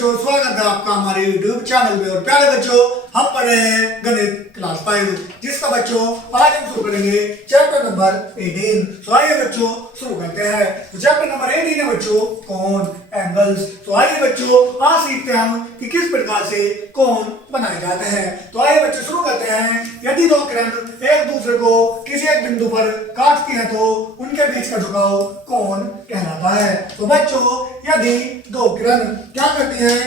बच्चों, स्वागत है आपका हमारे YouTube चैनल में। और प्यारे बच्चों, हम पढ़ रहे हैं गणित क्लास 5, जिसका बच्चों आज हम शुरू करेंगे चैप्टर नंबर 18। तो आइए बच्चों शुरू करते हैं। तो चैप्टर नंबर 18 है बच्चों कोण एंगल्स। तो आइए बच्चों आज सीखते हैं हम कि किस प्रकार से कोण बनाए जाते हैं। तो आइए बच्चों शुरू करते हैं। यदि दो किरण एक दूसरे को किसी एक बिंदु पर काटती हैं तो उनके बीच का झुकाव कोण कहलाता है। तो बच्चों यदि दो किरण क्या करती हैं,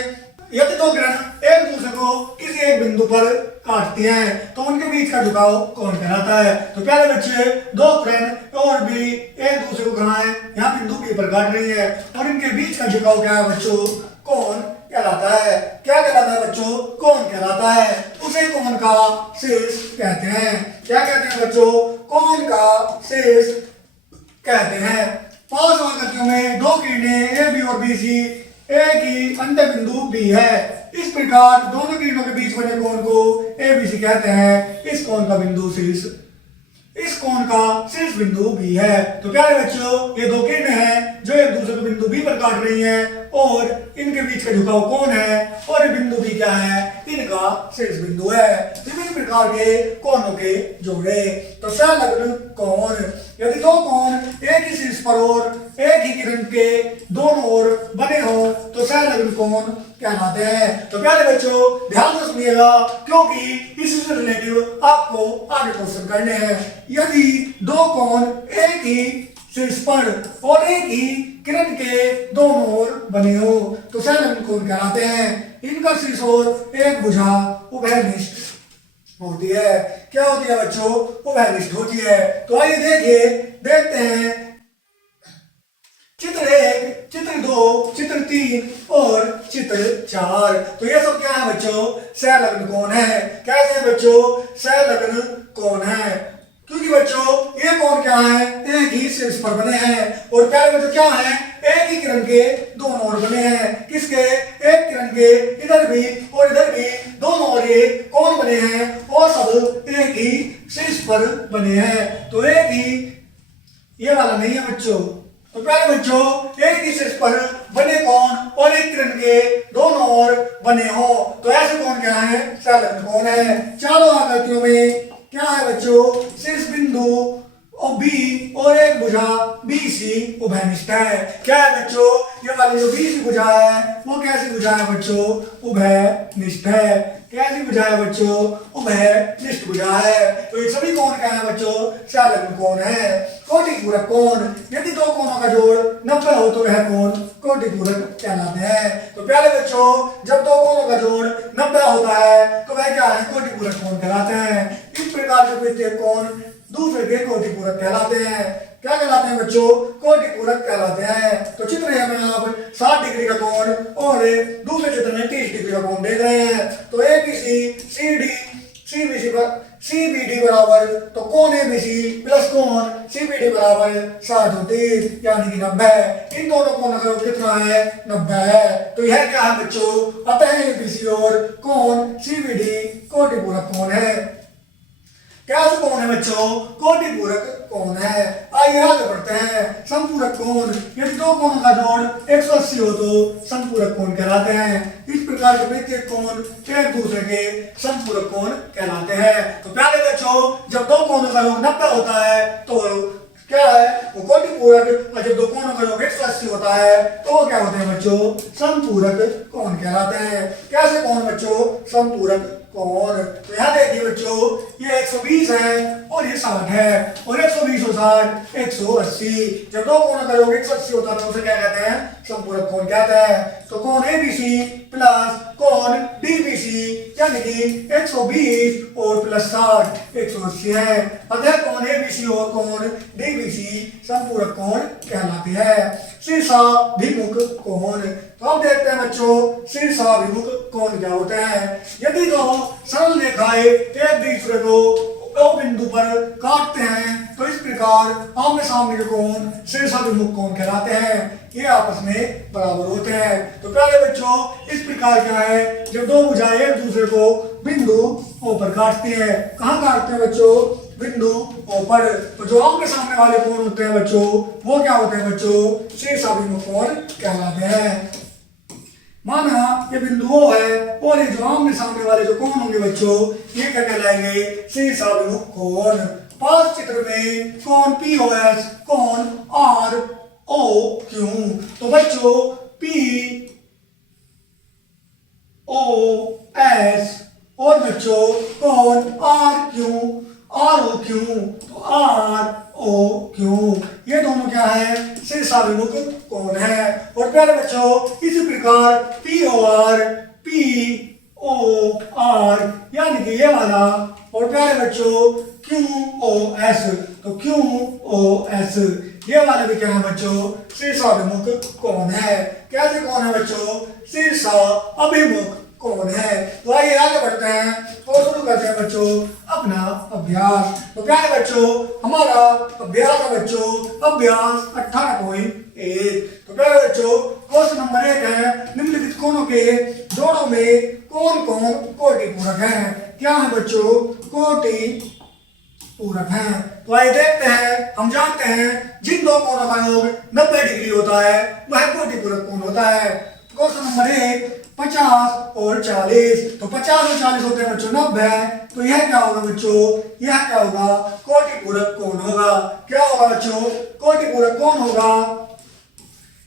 यदि दो किरण एक दूसरे को किसी एक बिंदु पर काटती हैं तो उनके बीच का झुकाव कोण कहलाता है। तो प्यारे बच्चे, दो किरण और भी एक दूसरे को कहाँ है, यहाँ बिंदु बी पर काट रही है और इनके बीच का झुकाव क्या है बच्चों, कोण कहलाता है। क्या कहलाता है बच्चों, कोण कहलाता है। उसे कोण का शीर्ष कहते हैं। क्या कहते हैं बच्चों, कोण का शीर्ष कहते हैं। पास आकृतियों में दो किरणें ए बी और बी सी एक ही अंत्य बिंदु बी है। इस प्रकार दोनों किरणों के बीच बने कोण को ए बी सी कहते हैं। इस कोण का बिंदु शीर्ष, इस कोण का शीर्ष बिंदु बी है। तो प्यारे बच्चों, ये दो किरणें हैं जो एक दूसरे को बिंदु बी पर काट रही हैं और इनके बीच का झुकाव कोण है और ये बिंदु बी क्या है, इनका शीर्ष बिंदु है। विभिन्न प्रकार के कोणों के जोड़े। तो संलग्न कोण, यदि दो कोण एक ही शीर्ष पर और एक ही किरण के दोनों ओर बने हो तो संलग्न कोण कहलाते हैं। तो प्यारे बच्चों ध्यान से सुनिएगा, क्योंकि इसी से रिलेटिव आपको आगे क्वेश्चन करने हैं। यदि दो कोण एक ही शीर्ष पर और एक ही किरण के दोनों ओर बने हो तो संलग्न कोण कहलाते हैं। इनका शीर्ष और एक भुजा उभयनिष्ठ होती है। क्या होती है बच्चों, उभयनिष्ठ होती है। तो आइए देखते हैं चित्र 1, चित्र 2, चित्र 3 और चित्र 4। तो ये सब क्या है बच्चों, संलग्न कोण है। कैसे है बच्चों, संलग्न कोण है, क्योंकि बच्चों ये कोण क्या है, एक ही शीर्ष पर बने हैं। और प्यारे बच्चों क्या है, एक ही किरण के दोनों ओर बने हैं। किसके, एक किरण के इधर भी और इधर भी दोनों ओर ये कोण बने हैं और सब एक ही शीर्ष पर बने हैं। तो एक ही, ये वाला नहीं है बच्चों। तो प्यारे बच्चों एक ही शीर्ष पर बने कोण और एक किरण के दोनों ओर बने हो तो ऐसे कोण क्या है, संलग्न कोण है। चारों आकृतियों में क्या है बच्चों, शीर्ष बिंदु और बी और एक भुजा बी सी उभयनिष्ठ है। क्या है बच्चों, ये वाली जो बी सी भुजा है वो कैसी भुजा है बच्चों, उभयनिष्ठ है। कैसी भुजा है बच्चों, उभयनिष्ठ भुजा है। तो ये सभी कोण क्या है बच्चों, संलग्न कोण है। कोटिपूरक कोण, यदि दो कोणों का जोड़ 90 हो तो वह कोण कोटिपूरक कहलाते हैं। तो प्यारे बच्चों जब दो कोणों का जोड़ 90 होता है तो वह क्या है, कोटिपूरक कोण कहलाते हैं। इस प्रकार के प्रत्येक कोण दूसरे के कोटिपूरक कहलाते हैं। क्या कहलाते हैं बच्चों, कोटिपूरक कहलाते हैं। तो चित्र में आप 60 डिग्री का कोण और दूसरे चित्र में 30 डिग्री का कोण देख रहे हैं। तो एबीसी सीबीडी बराबर, तो कोण एबीसी प्लस कोण सीबीडी बराबर 60 और 30 यानी कि 90। इन दोनों कोणों का योग कितना है, 90 है। तो यह क्या है बच्चों, अतः एबीसी और कोण सीबीडी कोटिपूरक कोण है। कैसे कोण है बच्चों, कोटिपूरक कोण है। आइए आगे बढ़ते हैं। संपूरक कोण, यदि दो कोणों का जोड़ 180 हो तो संपूरक कोण कहलाते हैं। इस प्रकार के प्रत्येक कोण एक दूसरे के संपूरक कोण कहलाते हैं। तो प्यारे बच्चों जब दो कोणों का योग 90 होता है तो क्या है, वो कोटिपूरक, और जब दो कोणों का योग 180 होता है तो वो क्या होते हैं बच्चों, संपूरक कोण कहलाते हैं। कैसे कोण बच्चों, संपूरक कोण। तो यहाँ देखिए बच्चों ये 120 है और ये 60 है और 120 और 60 180। जब दो कोणों का योग 180 होता है तो उसे क्या कहते हैं, संपूरक कोण कहते हैं। तो कोण एबीसी प्लस कोण डीबीसी यानी कि 120 और प्लस 60 180 है। अतः कोण एबीसी और कोण डीबीसी संपूरक कोण कहलाते हैं। शीर्षाभिमुख कोण, तो अब देखते हैं बच्चों शीर्षाभिमुख कोण क्या होते हैं। यदि दो सरल रेखाएं एक दूसरे को दो बिंदु पर काटते हैं तो इस प्रकार आमने सामने के कोण शीर्षाभिमुख कोण कहलाते हैं। ये आपस में बराबर होते हैं। तो प्यारे बच्चों इस प्रकार क्या है, जब दो भुजाएं एक दूसरे को बिंदु ओ पर काटती हैं, कहाँ काटते हैं बच्चों, बिंदु ओ पर। तो जो आमने सामने वाले कोण होते हैं बच्चों वो क्या होते हैं बच्चों, शीर्षाभिमुख कोण कहलाते हैं। माना ये बिंदु O है और ये जो आमने सामने वाले जो कोण होंगे बच्चों, ये क्या कहलाएंगे, शीर्षाभिमुख कोण। पास चित्र में कोण POS, कोण ROQ। तो बच्चों POS और बच्चों कोण ROQ, तो ROQ ये दोनों क्या है, शीर्षाभिमुख कोण है। और प्यारे बच्चों इसी प्रकार POR यानी कि ये वाला, और प्यारे बच्चों QOS, तो QOS ये वाला भी क्या है बच्चों, शीर्षाभिमुख कोण है। कैसे कोण है बच्चों, शीर्षाभिमुख कोण है। तो आइए आगे बढ़ते हैं और शुरू करते हैं बच्चों अपना अभ्यास। तो प्यारे बच्चों हमारा अभ्यास है बच्चों अभ्यास 18.1। तो प्यारे बच्चों क्वेश्चन नंबर 1 है, निम्नलिखित कोणों के जोड़ों में कौन कौन कोटि पूरक है। क्या है बच्चों, कोटि पूरक है। तो आइए देखते हैं, हम जानते हैं जिन दो कोणों का योग 90 डिग्री होता है वह कोटि पूरक कोण होता है। क्वेश्चन नंबर 1 50 और 40। तो 50 और 40 होते हैं बच्चों 90। तो यह क्या होगा बच्चों, यह क्या होगा, कोटि पूरक कोण होगा। क्या होगा बच्चों, कोटि पूरक कोण होगा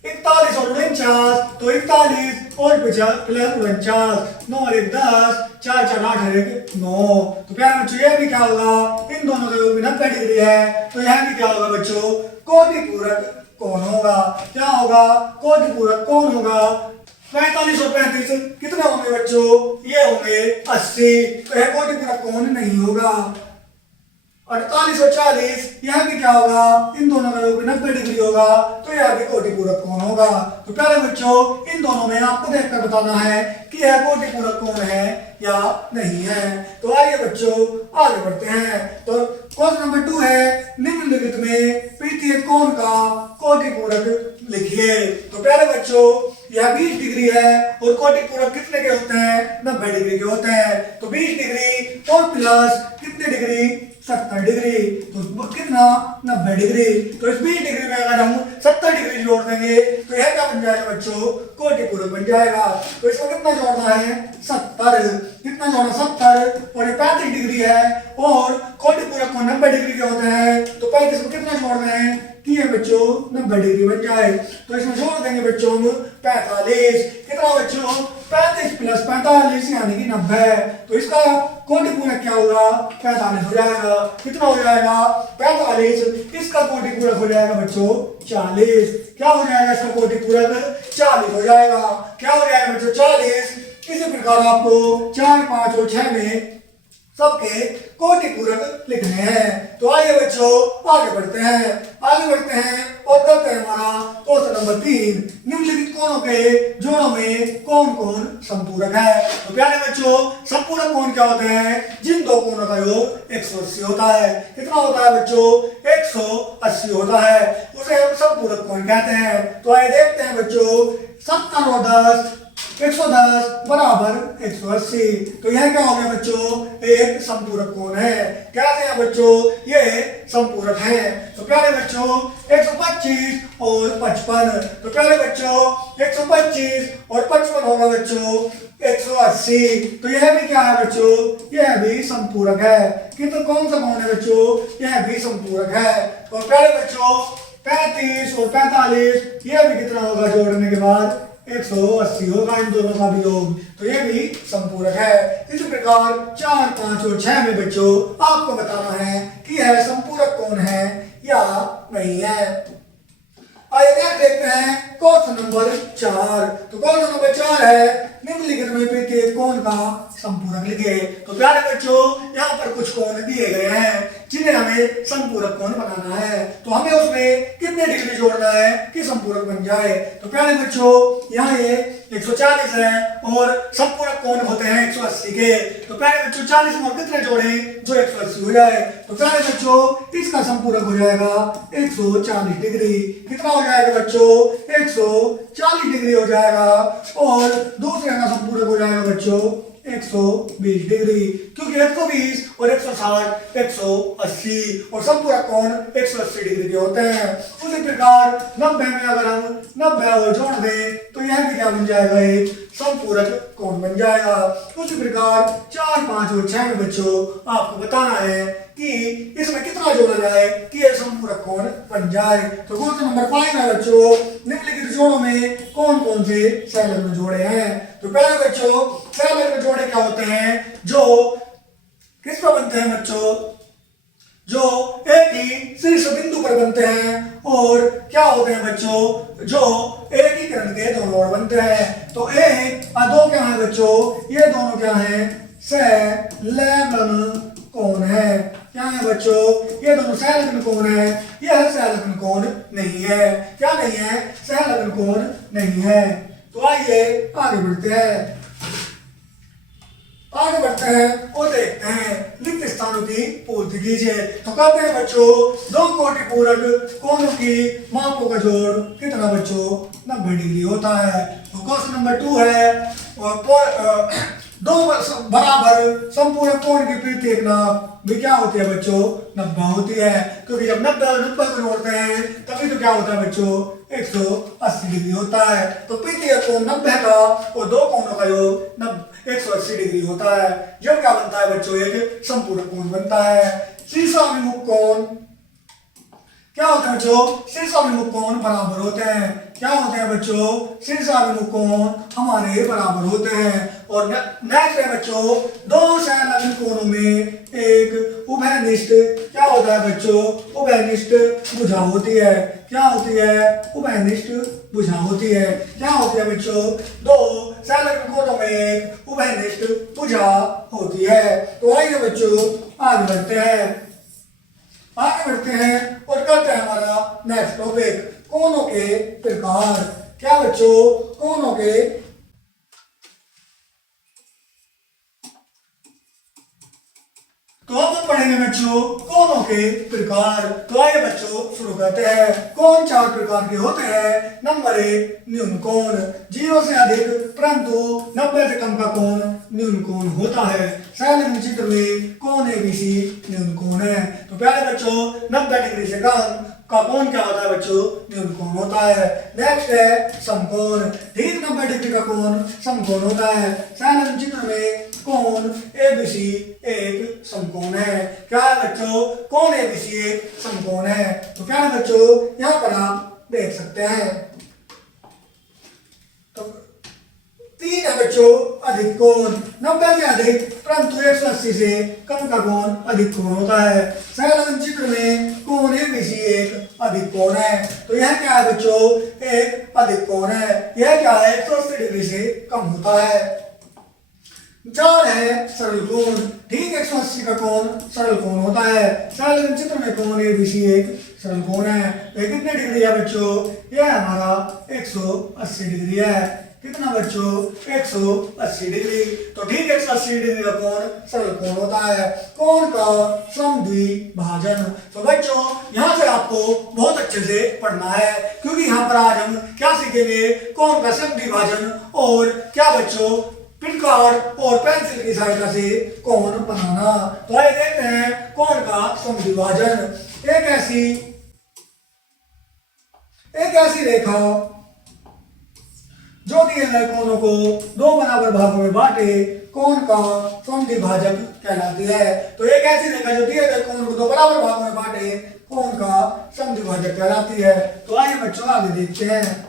41 और 49। तो 41 और प्लस 49, 9 और 1 10, 4 4 8 और 1 9। तो प्यारे बच्चों यह भी क्या होगा, इन दोनों का योग भी 90 डिग्री है। तो यह भी क्या होगा बच्चों, कोटि पूरक कोण होगा। क्या होगा, कोटि पूरक कोण होगा। 45 और 35 कितने होंगे बच्चों, ये होंगे 80। तो यह कोटि पूरक कोण नहीं होगा। 48 और 40 यह भी क्या होगा, इन दोनों का योग 90 डिग्री होगा। तो यह भी कोटि पूरक कोण होगा। तो प्यारे बच्चों इन दोनों में आपको देखकर बताना है कि यह कोटि पूरक कोण है या नहीं है। तो आइए बच्चों आगे बढ़ते हैं। तो क्वेश्चन नंबर 2 है, निम्नलिखित में प्रत्येक कोण का कोटि पूरक लिखिए। तो प्यारे बच्चों यह 20 डिग्री है और कोटि पूरक कितने के होते हैं, 90 डिग्री के होते हैं। तो 20 डिग्री और प्लस कितने डिग्री, 70 डिग्री। तो कितना, 90 डिग्री। तो इस 20 डिग्री में अगर हम 70 डिग्री जोड़ देंगे तो यह क्या बन जाएगा बच्चों, कोटि पूरक बन जाएगा। तो इसमें कितना जोड़ना है, 70। कितना जोड़ना, 70। और ये 35 डिग्री है और कोटि पूरक को 90 डिग्री के होते हैं। तो 35 को कितना जोड़ना है कि ये बच्चों 90 डिग्री बन जाए। तो इसमें जोड़ देंगे बच्चों हम 45। कितना बच्चों, 35 प्लस 45 यानी कि 90। तो इसका कोटि पूरक क्या होगा, 45 हो जाएगा। कितना हो जाएगा, 45। इसका कोटि पूरक हो जाएगा बच्चों 40। क्या हो जाएगा इसका कोटि पूरक, 40 हो जाएगा। क्या हो जाएगा बच्चों, 40। इसी प्रकार आपको 4 5 और 6 में सबके कोटि पूरक लिखने हैं। तो आइए बच्चों आगे बढ़ते हैं और करते हैं हमारा क्वेश्चन नंबर 3, निम्नलिखित कोणों के जोड़ों में कौन कौन संपूरक है। तो प्यारे बच्चों संपूरक कोण क्या होते हैं, जिन दो कोणों का योग 180 होता है। कितना होता है बच्चों, 180 होता है, उसे हम संपूरक कोण कहते हैं। तो आइए देखते हैं बच्चों 70 और 10, 110 बराबर 180। तो यह क्या हो गया बच्चों, एक संपूरक कोण है। कैसे है बच्चों, ये संपूरक है। तो प्यारे बच्चों 125 और 55। तो प्यारे बच्चों 125 और 55 होगा बच्चों 180। तो यह भी क्या है बच्चों, यह भी संपूरक है। कितना कौन सा कोण है बच्चों, यह भी संपूरक है। और प्यारे बच्चों 35 और 45 यह भी कितना होगा, जोड़ने के बाद 180 होगा इन दोनों का भी योग। तो ये भी संपूरक है। इसी प्रकार 4 5 और 6 में बच्चों आपको बताना है कि यह संपूरक कोण है या नहीं है। आइए देखते हैं क्वेश्चन नंबर 4। तो क्वेश्चन नंबर 4 है, निम्नलिखित में प्रत्येक कोण का संपूरक लिखिए। तो प्यारे बच्चों यहाँ पर कुछ कोण दिए गए हैं जिन्हें हमें संपूरक कोण बनाना है। तो हमें उसमें कितने डिग्री जोड़ना है कि संपूरक बन जाए। तो प्यारे बच्चों यहाँ ये 140 है और संपूरक कोण होते हैं 180 के। तो प्यारे बच्चों 40 में कितने जोड़े जो 180 हो जाए। तो प्यारे बच्चों इसका संपूरक हो जाएगा 140 डिग्री। कितना हो जाएगा बच्चों, 140 डिग्री हो जाएगा। और दूसरे का संपूरक हो जाएगा बच्चों 120 डिग्री, क्योंकि 120 और 160 180 और संपूरक कोण 180 डिग्री के होते हैं। उसी प्रकार 90 में अगर हम 90 और जोड़ दें तो यह भी क्या बन जाएगा, एक संपूरक कोण बन जाएगा। उसी प्रकार 4, 5 और 6 में बच्चों आपको बताना है कि इसमें कितना जोड़ा जाए कि यह संपूरक कोण बन जाए। तो क्वेश्चन नंबर 5 में बच्चों निम्नलिखित जोड़ों में कौन कौन से सहलग्न जोड़े हैं। तो पहले बच्चों सहलग्न जोड़े क्या होते हैं, जो किस पर बनते हैं बच्चों, जो एक ही शीर्ष बिंदु पर बनते हैं, और क्या होते हैं बच्चों, जो एक ही किरण के दोनों ओर बनते हैं। तो एक और दो क्या है बच्चों, ये दोनों क्या है, सहलग्न कोण है। क्या है बच्चों, ये दोनों सहलग्न कोण है। यह सहलग्न कोण नहीं है, क्या नहीं है, सहलग्न कोण नहीं है। तो आइए आगे बढ़ते हैं, आगे बढ़ते हैं और देखते हैं रिक्त स्थानों की पूर्ति कीजिए। तो कहते हैं बच्चों दो कोटि पूरक कोणों की मापों का जोड़ कितना बच्चों, 90 डिग्री होता है। तो क्वेश्चन नंबर 2 है, दो बराबर संपूरक कोण की प्रत्येक नाप भी क्या होती है बच्चों, 90 होती है, क्योंकि जब 90 और 90 को जोड़ते हैं तभी तो क्या होता है बच्चों, 180 डिग्री होता है। तो प्रत्येक कोण 90 का और दो कोणों का योग 180 डिग्री होता है। जब क्या बनता है बच्चों, एक संपूरक कोण बनता है। शीर्षाभिमुख कोण क्या होता है बच्चों, शीर्षाभिमुख कोण बराबर होते हैं। क्या होते हैं बच्चों, शीर्षाभिमुख कोण हमारे बराबर होते हैं। और नेक्स्ट है बच्चों दो सहलग्न कोणों में एक उभयनिष्ठ क्या होता है बच्चों, उभयनिष्ठ भुजा होती है। क्या होती है, उभयनिष्ठ भुजा होती है। क्या होती है बच्चों, दो सहलग्न कोणों में एक उभयनिष्ठ भुजा होती है। तो आइए बच्चों आगे बढ़ते हैं, आगे बढ़ते हैं और करते हैं हमारा नेक्स्ट टॉपिक, कोणों के प्रकार। क्या बच्चों, कोणों के तो अब हम पढ़ेंगे बच्चों कोणों के प्रकार। तो आइए बच्चों शुरू करते हैं। कोण 4 प्रकार के होते हैं। नंबर 1 न्यून कोण, 0 से अधिक परंतु 90 से कम का कोण न्यून कोण होता है। सहलग्न चित्र में कोण एबीसी न्यून कोण है। तो पहले बच्चों 90 डिग्री से कम का कोण क्या होता है बच्चों, न्यून कोण होता है। नेक्स्ट है समकोण, ठीक 90 डिग्री का कोण समकोण होता है। सहलग्न चित्र में कोण एबीसी एक समकोण है। क्या है बच्चों, कोण एबीसी एक समकोण है। तो क्या है बच्चों, यहाँ पर आप देख सकते हैं। तो 3 है बच्चों अधिक कोण, 90 से अधिक परंतु 180 से कम का कोण अधिक कोण होता है। सहलग्न चित्र में कोण एबीसी एक अधिक कोण है। तो यह क्या है बच्चों, एक अधिक कोण है। यह क्या है, 180 डिग्री से कम होता है। 4 है सरल कोण, ठीक 180 का कोण सरल कोण होता है। सहलग्न चित्र में कोण एबीसी एक सरल कोण है। तो कितने डिग्री है बच्चों, यह हमारा 180 डिग्री है। कितना बच्चों, 180 डिग्री। तो ठीक 180 डिग्री का कोण सरल कोण होता है। कोण का समद्विभाजन। तो बच्चों यहाँ से आपको बहुत अच्छे से पढ़ना है, क्योंकि यहाँ पर आज हम क्या सीखेंगे, कोण का समद्विभाजन और क्या बच्चों, पिनकार और पेंसिल की सहायता से कोण बनाना। तो आइए देखते हैं कोण का समद्विभाजन। एक ऐसी रेखा जो दिए गए कोणों को दो बराबर भागों में बांटे कोण का समद्विभाजक कहलाती है। तो एक ऐसी रेखा जो दिए गए कोण को दो बराबर भागों में बांटे कोण का समद्विभाजक कहलाती है। तो आइए बच्चों आगे देखते हैं।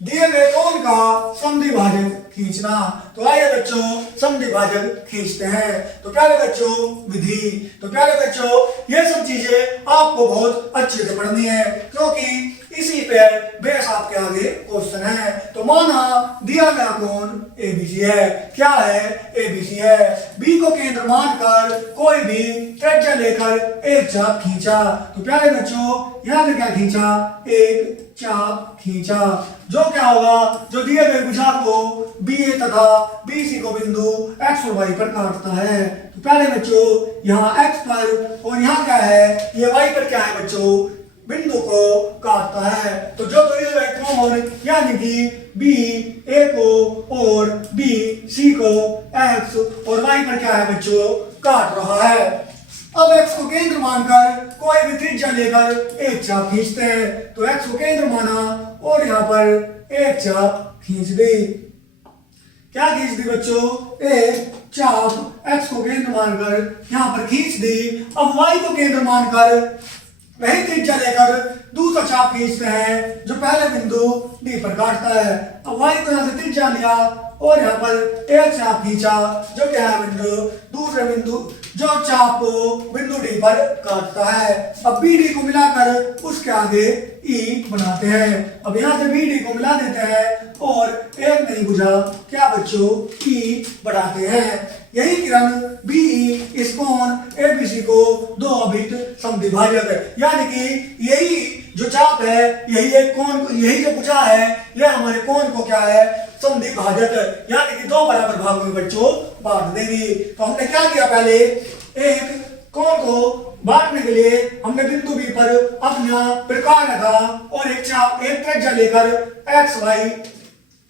दिए गए कोण का समद्विभाजक खींचना। तो आइए बच्चों समद्विभाजक खींचते हैं। तो प्यारे बच्चों विधि, तो प्यारे बच्चों ये सब चीजें आपको बहुत अच्छे से पढ़नी है, क्योंकि इसी पे बेस आपके आगे क्वेश्चन है। तो माना दिया गया कोण एबीसी है। क्या है, एबीसी है। बी को केंद्र मानकर कोई भी त्रिज्या लेकर एक चाप खींचा। तो प्यारे बच्चों यहाँ से क्या खींचा, एक चाप खींचा, जो क्या होगा, जो दिए गए भुजा को बी तथा बीसी को बिंदु एक्स और वाई पर काटता है। तो प्यारे बच्चों यहाँ एक्स पर और यहाँ क्या है, ये वाई पर क्या है बच्चों, बिंदु को काटता है। तो जो तो ये कॉमन यानी कि बी ए को और बी सी को एक्स और वाई पर क्या है बच्चों काट रहा है। अब एक्स को केंद्र मानकर कोई भी त्रिज्या लेकर एक चाप खींचते हैं। तो एक्स को केंद्र माना और यहाँ पर एक चाप खींच दी। क्या खींच दी बच्चों? एक चाप एक्स को केंद्र मानकर यहाँ पर खींच दी। अब वाई को केंद्र मानकर वही त्रिज्या लेकर दूसरा चाप खींचते हैं जो पहले बिंदु डी पर काटता है। अब वाई को यहाँ से त्रिज्या लिया और यहाँ पर एक चाप खींचा जो क्या है बिंदु दूसरे बिंदु जो चाप को बिंदु डी पर काटता है। अब बी डी को मिलाकर उसके आगे ई बनाते हैं। अब यहाँ से बी डी को मिला देते हैं और एक नहीं बुझा क्या बच्चों ई बढ़ाते हैं। यही किरण बी इस कोण एबीसी को दो अभिट समद्विभाजक है, यानी कि यही जो चाप है यही एक कोण यही जो भुजा है यह हमारे कोण को क्या है समद्विभाजक है, यानी कि दो बराबर भागों में बच्चों बांट देंगी। तो हमने क्या किया पहले एक कोण को बांटने के लिए हमने बिंदु बी पर अपना प्रकार रखा और एक चाप एक त्रिज्या लेकर एक्स वाई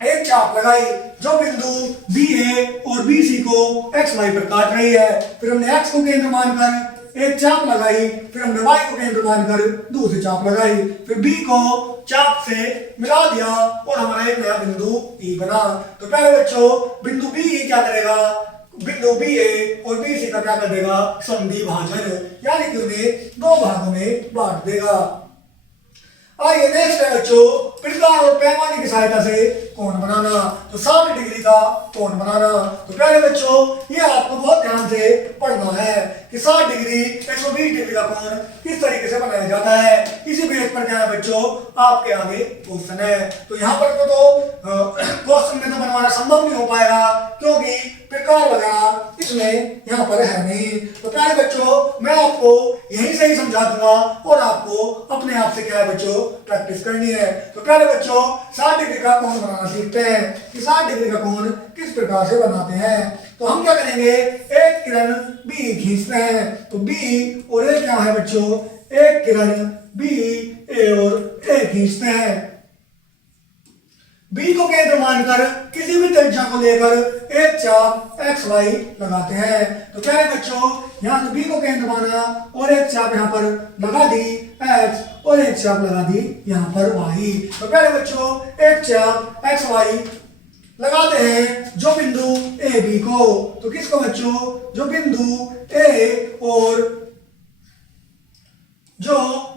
एक चाप लगाई जो बिंदु बी ए और बी सी को एक्स वाई पर काट रही है। फिर हमने एक्स को केंद्र मानकर एक चाप लगाई, फिर हमने वाई को केंद्र मानकर दूसरी चाप लगाई, फिर बी को चाप से मिला दिया और हमारा एक नया बिंदु ई बना। तो पहले बच्चों बिंदु बी ई क्या करेगा बिंदु बी ए और बी सी का क्या कर देगा समद्विभाजन, यानी कि उन्हें दो भागों में बांट देगा। आइए नेक्स्ट है बच्चों प्रकार और पैमाने की सहायता से कोण बनाना। तो 60 डिग्री का कोण बनाना। तो पहले बच्चों ये आपको बहुत ध्यान से पढ़ना है कि 60 डिग्री 120 डिग्री का कोण किस तरीके से बनाया जाता है। इसी बेस पर क्या है बच्चों आपके आगे क्वेश्चन है। तो यहाँ पर तो क्वेश्चन में तो बनवाना संभव नहीं हो पाएगा क्योंकि प्रकार वगैरह इसमें यहाँ पर है नहीं। तो पहले बच्चों मैं आपको यहीं से ही समझा दूंगा और आपको अपने आप से क्या है बच्चों प्रैक्टिस करनी है। तो पहले बच्चों 60 डिग्री का कोण बनाना सीखते हैं कि 60 डिग्री का कोण किस प्रकार से बनाते हैं। तो हम क्या करेंगे एक किरण बी खींचते हैं। तो बी और ए क्या है बच्चों एक किरण बी ए और ए खींचते हैं। बी को केंद्र मानकर किसी भी त्रिज्या को लेकर एक चाप एक्स वाई लगाते हैं। तो क्या है बच्चों यहाँ से बी को केंद्र माना और एक चाप यहाँ पर लगा दी एक्स और एक चाप लगा दी यहाँ पर वाई। तो पहले बच्चों एक चाप एक्स वाई लगाते हैं जो बिंदु ए बी को। तो किसको बच्चों जो बिंदु ए और जो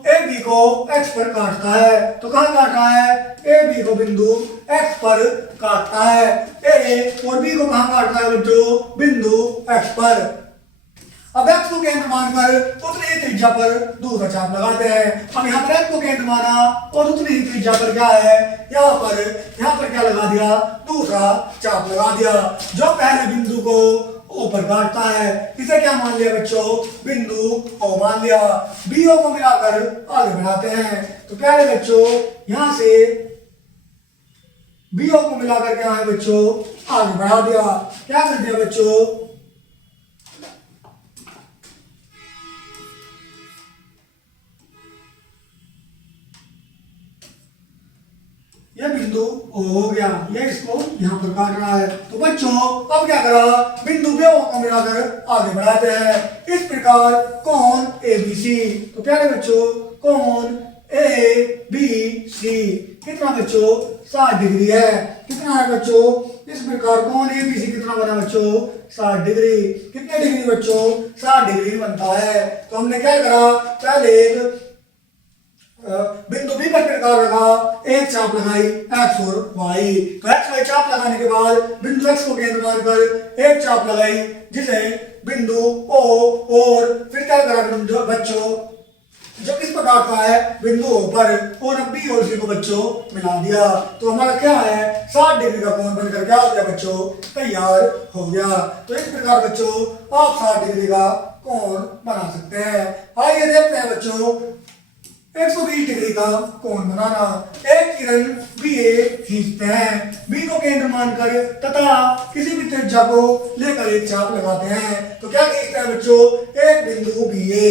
ए बी को एक्स पर काटता है। तो कहां काटता है ए बी को बिंदु एक्स पर काटता है। ए और बी को कहां काटता है बच्चों बिंदु एक्स पर। अब एक्स को केंद्र मानकर उतनी ही त्रिज्या पर दूसरा चाप लगाते हैं। अब यहाँ पर एक्स को केंद्र माना और उतनी ही त्रिज्या पर क्या है यहाँ पर क्या लगा दिया दूसरा चाप लगा दिया जो पहले बिंदु को ओ पर काटता है। इसे क्या मान लिया बच्चों बिंदु ओ मान लिया। बी ओ को मिलाकर आगे बढ़ाते हैं। तो पहले बच्चों यहां से बी ओ को मिलाकर क्या है बच्चों आगे बढ़ा दिया। क्या कर दिया बच्चों ये बिंदु ओ हो गया, ये इसको यहाँ पर काट रहा है। तो बच्चों अब क्या करा बिंदु बी को मिलाकर आगे बढ़ाते हैं। इस प्रकार कोण ए बी सी। तो प्यारे बच्चों कोण ए बी सी कितना बच्चों 60 डिग्री है। कितना है बच्चों इस प्रकार कोण ए बी सी कितना बना बच्चों 60 डिग्री। कितने डिग्री बच्चों 60 डिग्री बनता है। तो हमने क्या करा पहले एक बिंदु बी पर प्रकार लगा एक चाप लगाई एक्स और वाई। तो एक्स वाई चाप लगाने के बाद बिंदु एक्स को केंद्र मानकर एक चाप लगाई जिसे बिंदु ओ और फिर क्या करा बिंदु बच्चों जो किस प्रकार का है बिंदु ओ पर और अब बी और सी को बच्चों मिला दिया। तो हमारा क्या है 60 डिग्री का कोण बनकर क्या हो गया बच्चों तैयार हो गया। तो इस प्रकार बच्चों आप 60 डिग्री का कोण बना सकते हैं। आइए देखते हैं बच्चों 120 डिग्री का कोण बनाना। एक किरण बी ए खींचते हैं। बी को केंद्र मानकर तथा किसी भी त्रिज्या को लेकर एक चाप लगाते हैं। तो क्या खींचते हैं बच्चों एक बिंदु बी ए।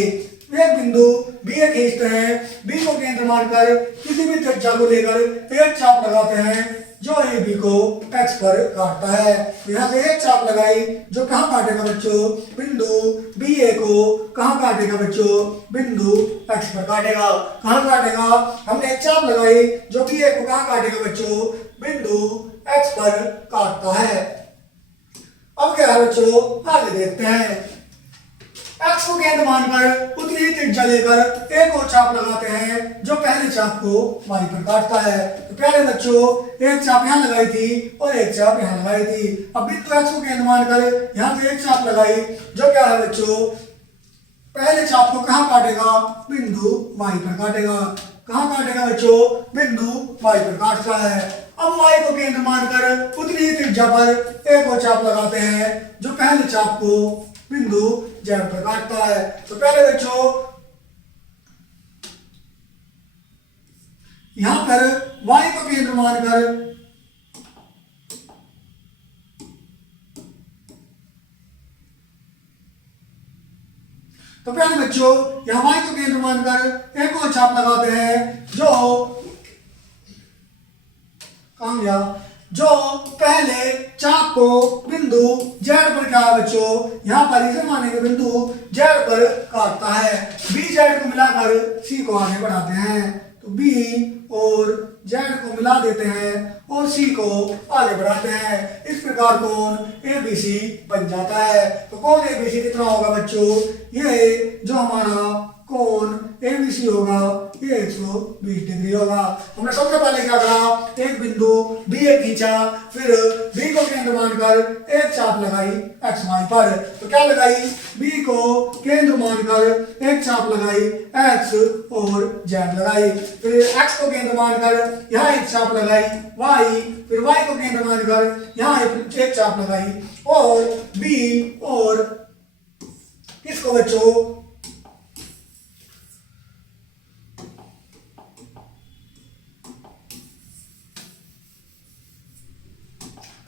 एक बिंदु बी ए खींचते हैं, बी को केंद्र मानकर किसी भी त्रिज्या को लेकर एक चाप लगाते हैं जो ए बी को एक्स पर काटता है। यहाँ से एक चाप लगाई जो कहाँ काटेगा बच्चों, बिंदु बी ए को कहाँ काटेगा बच्चों, बिंदु एक्स पर काटेगा। कहाँ काटेगा, हमने एक चाप लगाई जो बी ए को कहाँ काटेगा बच्चों, बिंदु एक्स पर काटता है। अब क्या है बच्चों, आगे देखते हैं। एक्स को केंद्र मानकर उतनी ही त्रिज्या लेकर एक और चाप लगाते हैं जो पहले चाप को वाई पर काटता है। तो प्यारे बच्चों, एक चाप यहाँ लगाई थी और एक चाप यहाँ लगाई थी। अब बिंदु एक्स को केंद्र मानकर यहाँ से एक चाप लगाई जो क्या है बच्चों, पहले चाप को कहाँ काटेगा, बिंदु वाई पर काटेगा। कहाँ काटेगा बच्चों, बिंदु वाई पर काटता है। अब वाई को केंद्र मानकर उतनी ही त्रिज्या पर एक और चाप लगाते हैं जो पहले चाप को बिंदु जेड पर काटता है। तो पहले बच्चों यहां पर y को केंद्र मानकर यहां y को केंद्र मानकर एक और चाप लगाते हैं जो कहां गया, जो पहले चाप को बिंदु जेड पर क्या है बच्चों, यहाँ पर इसे मानेंगे बिंदु जेड पर काटता है। बी जेड को मिलाकर सी को आगे बढ़ाते हैं। तो बी और जेड को मिला देते हैं और सी को आगे बढ़ाते हैं। इस प्रकार कोण ए बी सी बन जाता है। तो कोण ए बी सी कितना होगा बच्चों, ये जो हमारा कोण एबीसी होगा ये 120 डिग्री होगा। हमने सबसे पहले क्या करा, एक बिंदु बी ए खींचा, फिर बी को केंद्र मानकर एक चाप लगाई एक्स वाई पर। तो क्या लगाई, बी को केंद्र मानकर एक चाप लगाई एक्स और जेड लगाई, फिर एक्स को केंद्र मानकर यहाँ एक चाप लगाई वाई, फिर वाई को केंद्र मानकर यहाँ एक चाप लगाई और बी और किसको बच्चों,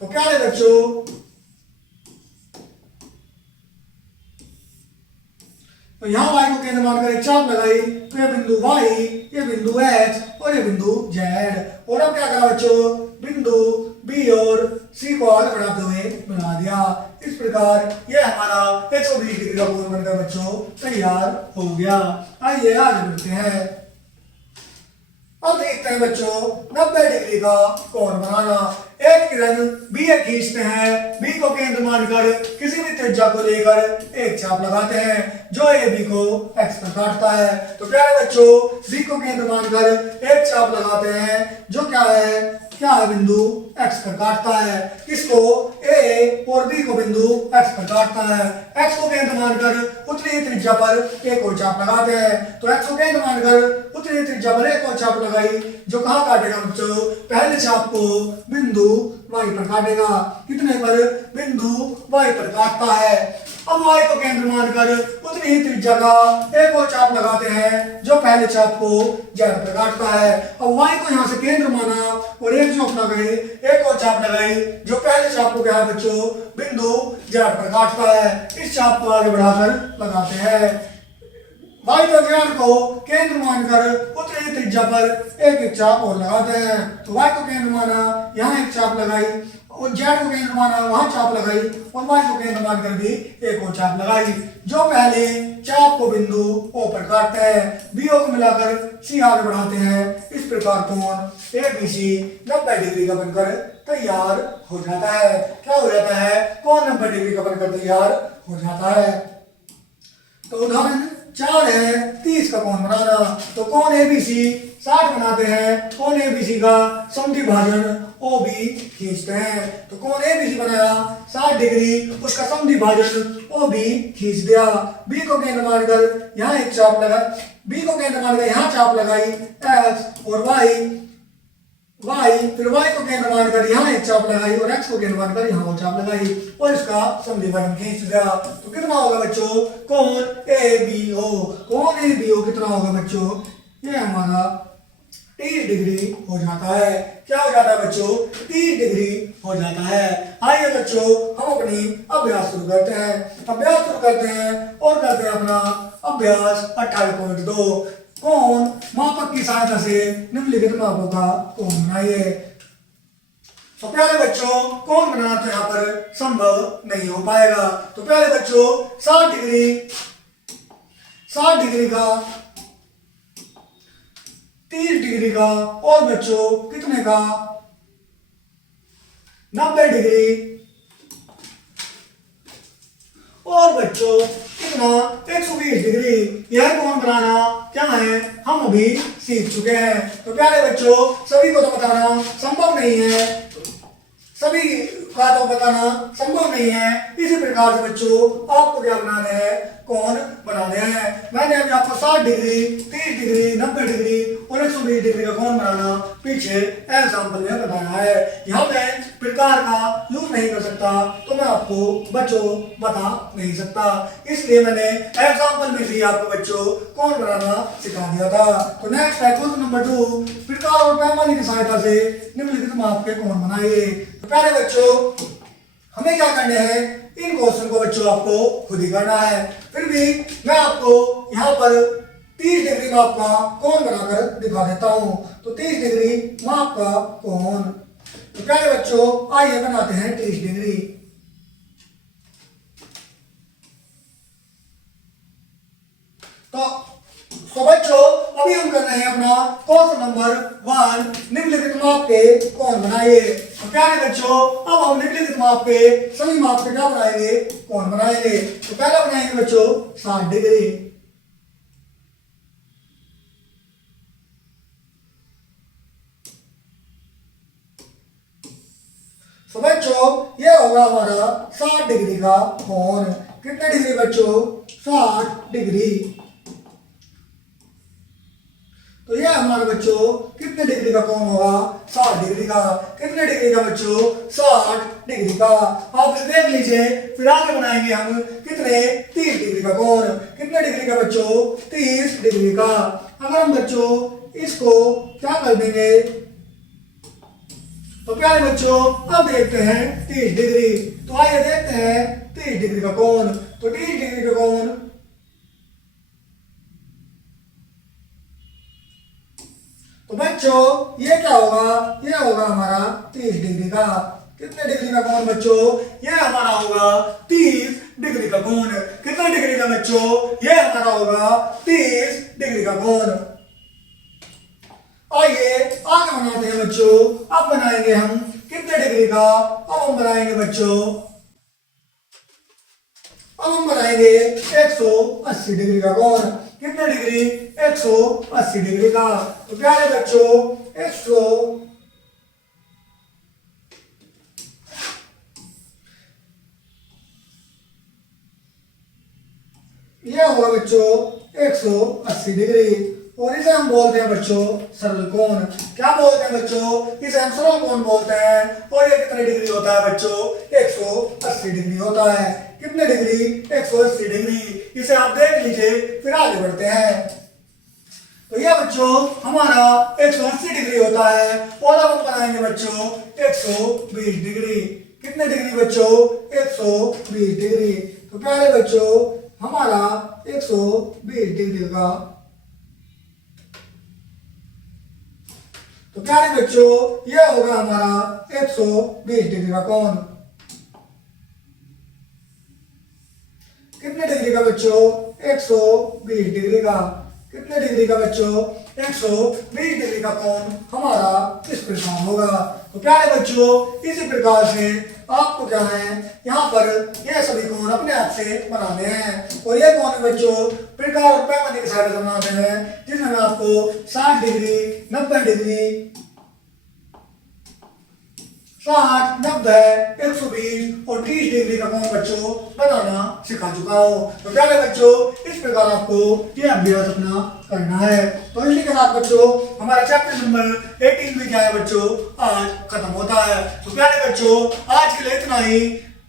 तो क्या है बच्चों, तो यहां y को केंद्र मानकर एक चाप लगाई, तो ये बिंदु y, ये बिंदु x और ये बिंदु z। और अब क्या करा बच्चों, बिंदु b और c को आगे बढ़ाते हुए बना दिया। इस प्रकार ये हमारा 120 डिग्री का कोण बनकर बच्चों तैयार हो गया। आइए आगे बढ़ते हैं। अब देखते हैं बच्चों 90 डिग्री का कोण बनाना। एक किरण बी ए खींचते हैं, बी को केंद्र मानकर किसी भी त्रिज्या को लेकर एक चाप लगाते हैं जो ए बी को एक्स पर काटता है। तो प्यारे बच्चों, बी को केंद्र मानकर एक चाप लगाते हैं जो क्या है बिंदु एक्स पर काटता है। किसको, ए और बी को बिंदु एक्स पर काटता है। एक्स को केंद्र मानकर उतनी ही त्रिज्या पर एक और चाप लगाते हैं। तो एक्स को केंद्र मानकर उतनी ही त्रिज्या पर एक और चाप लगाई जो कहाँ काटेगा बच्चों, पहले चाप को बिंदु वाई पर काटेगा। कितने पर, बिंदु वाई पर काटता है। अब वाई को केंद्र मानकर उतनी ही त्रिज्या का एक और चाप लगाते हैं जो पहले चाप को जेड पर काटता है। अब वाई को यहाँ से केंद्र माना और एक चाप लगाई, एक और चाप लगाई जो पहले चाप को क्या है बच्चों, बिंदु जेड पर काटता है। इस चाप को आगे बढ़ाकर लगाते हैं। वाई पर जेड को केंद्र मानकर उतनी ही त्रिज्या पर एक चाप और लगाते हैं। तो वाई को केंद्र माना, यहाँ एक चाप लगाई और जेड को केंद्र माना, वहां चाप लगाई और वाई को केंद्र मानकर भी एक और चाप लगाई जो पहले चाप को बिंदु ओ पर काटते हैं। बी ओ को मिलाकर सी आगे बढ़ाते हैं। इस प्रकार कोण ए बी सी 90 डिग्री का बनकर तैयार हो जाता है। क्या हो जाता है, कोण 90 डिग्री का बनकर तैयार हो जाता है। तो उदाहरण 4 है 30 का कोण बनाना। तो कोण एबीसी 60 बनाते हैं। कोण एबीसी का समद्विभाजन ओबी खींचते हैं। तो कोण एबीसी बनाया 60 डिग्री, उसका समद्विभाजन ओबी खींच दिया। बी को केंद्र मानकर यहाँ एक चाप लगा, बी को केंद्र मानकर यहाँ चाप लगाई एक्स और वाई, फिर वाई को केंद्र मानकर यहाँ एक चाप लगाई और एक्स को केंद्र मानकर यहाँ चाप लगाई और इसका समद्विभाजन खींच दिया। तो कितना होगा बच्चों, कोण ए बी ओ। कोण ए बी ओ कितना होगा बच्चों, ये हमारा 30 डिग्री हो जाता है। क्या हो जाता है बच्चों? 30 डिग्री हो जाता है। आइए बच्चों हम अपनी अभ्यास शुरू करते हैं। अभ्यास शुरू करते हैं और करते हैं अपना अभ्यास 18.2 कोण मापक की सहायता से निम्नलिखित मापों का कोण बनाइए। तो प्यारे बच्चों कोण बनाना तो यहाँ पर संभव नहीं हो पाएगा। तो प्यारे बच्चों 60 डिग्री का, 30 डिग्री का और बच्चों कितने का 90 डिग्री और बच्चों कितना 120 डिग्री। यह कोण बनाना क्या है हम अभी सीख चुके हैं। तो प्यारे बच्चों सभी को तो बताना संभव नहीं है, सभी का तो बताना संभव नहीं है। इसी प्रकार से बच्चों आपको क्या बनाना है? कोण बनाने हैं। मैंने अभी आपको 60 डिग्री, 30 डिग्री, 90 डिग्री और 120 डिग्री का कोण बनाना पीछे एग्जाम्पल में बताया है। यहाँ पे प्रकार का यूज नहीं कर सकता तो मैं आपको बच्चों बता नहीं सकता, इसलिए मैंने एग्जाम्पल में भी आपको बच्चों कोण बनाना सिखा दिया था। तो नेक्स्ट है क्वेश्चन नंबर 2, प्रकार और पैमाने की सहायता से निम्नलिखित माप के कोण बनाइए। तो प्यारे बच्चों हमें क्या करना है? इन क्वेश्चन को बच्चों आपको खुद ही करना है। फिर भी मैं आपको यहाँ पर 30 डिग्री माप का कोण बनाकर दिखा देता हूँ। तो 30 डिग्री माप का कोण। तो प्यारे बच्चों आइए बनाते हैं 30 डिग्री। तो बच्चों अभी हम कर रहे हैं अपना क्वेश्चन नंबर 1, निम्नलिखित माप के कोण बनाइए। तो प्यारे बच्चों अब हम निम्नलिखित माप के सभी माप के क्या बनाएंगे? कोण बनाएंगे। तो पहला बनाएंगे बच्चों 60 डिग्री। तो बच्चों ये होगा हमारा 60 डिग्री का कोण। कितने डिग्री बच्चों? 60 डिग्री। तो ये हमारे बच्चों कितने डिग्री का कोण होगा? 60 डिग्री का। कितने डिग्री का बच्चों? 60 डिग्री का। आप इसे देख लीजिए। फिर आगे बनाएंगे हम कितने? 30 डिग्री का कोण। कितने डिग्री का बच्चों? 30 डिग्री का। अगर हम बच्चों इसको क्या कर देंगे? तो प्यारे बच्चों अब देखते हैं 30 डिग्री। तो आइए देखते हैं 30 डिग्री का कोण। तो 30 डिग्री का कोण तो बच्चों ये क्या होगा? ये होगा हमारा 30 डिग्री का। कितने डिग्री का कोण बच्चों? ये हमारा होगा 30 डिग्री का कोण। कितने डिग्री का बच्चों? ये हमारा होगा 30 डिग्री का कोण। आइए आगे बनाते हैं बच्चों। अब बनाएंगे हम कितने डिग्री का? अब हम बनाएंगे बच्चों, अब हम बनाएंगे 180 डिग्री का कोण। कितने डिग्री? 180 डिग्री का। तो प्यारे बच्चों 100 ये होगा बच्चों 180 डिग्री और इसे हम बोलते हैं बच्चों सरल कोण। क्या बोलते हैं बच्चों? इसे हम सरल कोण बोलते हैं। और ये कितने डिग्री होता है बच्चों? 180 डिग्री होता है। कितने डिग्री? 180 डिग्री। इसे आप देख लीजिए फिर आगे बढ़ते हैं। तो ये बच्चों हमारा 180 डिग्री होता है। और अब हम बनाएंगे बच्चों 120 डिग्री। कितने डिग्री बच्चों? 120 डिग्री। तो प्यारे बच्चों हमारा 120 डिग्री का तो प्यारे बच्चों ये होगा हमारा 120 डिग्री का कोण। कितने डिग्री का बच्चों? 120 डिग्री का। कितने डिग्री का बच्चों? 120 डिग्री का कोण हमारा इस प्रकार होगा। तो प्यारे बच्चों इसी प्रकार से आपको क्या है यहाँ पर ये सभी कोण अपने आप से बनाने हैं। और ये कोण बच्चों प्रकार और पैमाने की सहायता से बनाते हैं, जिसमें मैं आपको 60 डिग्री, 90 डिग्री, 60, 90, 120 और 30 डिग्री का कोण बच्चों बनाना सिखा चुका हूँ। तो प्यारे बच्चों इस प्रकार आपको ये अभ्यास अपना करना है। तो इसी के साथ बच्चों हमारा चैप्टर नंबर 18 में क्या है बच्चों आज खत्म होता है। तो प्यारे बच्चों आज के लिए इतना ही।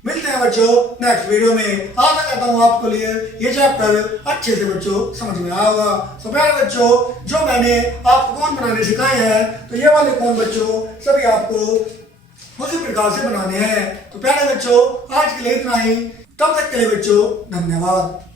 मिलते हैं बच्चों नेक्स्ट वीडियो में। आशा करता हूँ आपको लिए ये चैप्टर अच्छे से बच्चों समझ में आया होगा। तो प्यारे बच्चों, जो मैंने आपको कोन बनाने सिखाए हैं तो ये वाले कोन बच्चों सभी आपको उसी प्रकार से बनाने हैं। तो प्यारे बच्चों, आज के लिए इतना ही। तब तक के लिए बच्चों धन्यवाद।